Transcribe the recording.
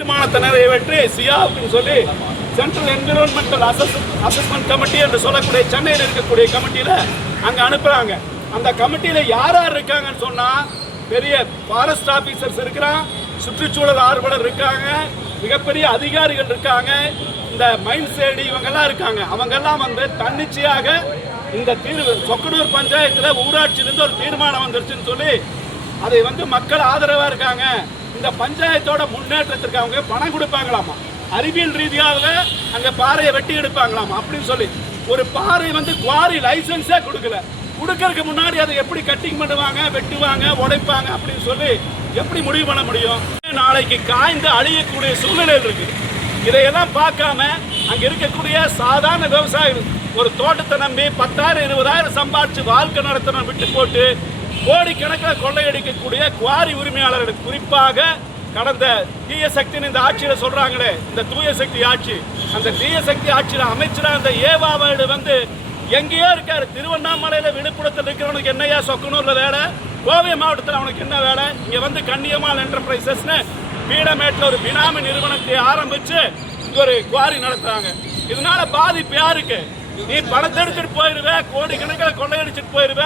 தீர்மானத்தை நிறைவேற்றி சியாவுக்குன்னு சொல்லி சென்ட்ரல் என்விரான்மெண்டல் அசஸ்மெண்ட் கமிட்டி என்று சொல்லக்கூடிய சென்னையில் இருக்கக்கூடிய கமிட்டியில் அங்கே அனுப்புகிறாங்க. அந்த கமிட்டியில் யார் யார் இருக்காங்கன்னு சொன்னால் பெரிய ஃபாரஸ்ட் ஆஃபீஸர்ஸ் இருக்கிறான், சுற்றுச்சூழல் ஆர்வலர் இருக்காங்க, மிகப்பெரிய அதிகாரிகள் இருக்காங்க, இந்த மைண்ட் சேடி இவங்கெல்லாம் இருக்காங்க. அவங்கெல்லாம் வந்து தன்னிச்சையாக இந்த தீர்வு சொக்கனூர் பஞ்சாயத்தில் ஊராட்சியிலிருந்து ஒரு தீர்மானம் வந்துருச்சுன்னு சொல்லி அதை வந்து மக்கள் ஆதரவாக இருக்காங்க, இந்த பஞ்சாயத்தோட முன்னேற்றத்திற்கு அவங்க பணம் கொடுப்பாங்களாமா, அறிவியல் ரீதியாக அங்கே பாறையை வெட்டி எடுப்பாங்களாமா அப்படின்னு சொல்லி ஒரு பாறை வந்து குவாரி லைசன்ஸே கொடுக்கறதுக்கு முன்னாடி அதை எப்படி கட்டிங் பண்ணுவாங்க, வெட்டுவாங்க, உடைப்பாங்க அப்படின்னு சொல்லி எப்படி முடிவு பண்ண முடியும்? நாளைக்கு காய்ந்து அழியக்கூடிய சூழ்நிலை இருக்கு. இதையெல்லாம் பார்க்காம அங்க இருக்கக்கூடிய சாதாரண விவசாயிகள் ஒரு தோட்டத்தை நம்பி 10,000 20,000 சம்பாதிச்சு வாழ்க்கை நடத்தணும் விட்டு போட்டு கோடிக்கணக்கில் கொள்ளையடிக்கக்கூடிய குவாரி உரிமையாளர்கள், குறிப்பாக கடந்த தீய சக்தின்னு இந்த ஆட்சியில சொல்றாங்களே, இந்த தூய சக்தி ஆட்சி, அந்த தீய சக்தி ஆட்சியில அமைச்சரா அந்த ஏவாவோடு வந்து எங்கேயோ இருக்காரு. திருவண்ணாமலையில விழுப்புரத்தில் இருக்கிறவனுக்கு என்னையா சொக்கனூர்ல வேலை, கோவை மாவட்டத்தில் அவனுக்கு என்ன வேலை? இங்க வந்து கண்ணியமால் என்டர்பிரைசஸ்னு பீடமேட்டில் ஒரு பினாமி நிறுவனத்தை ஆரம்பிச்சு இங்க ஒரு குவாரி நடத்துறாங்க. இதனால பாதிப்பு யாருக்கு? நீ பணத்தை எடுத்துட்டு போயிருவ, கோடிக்கணக்கில் கொள்ளையடிச்சிட்டு போயிருவ.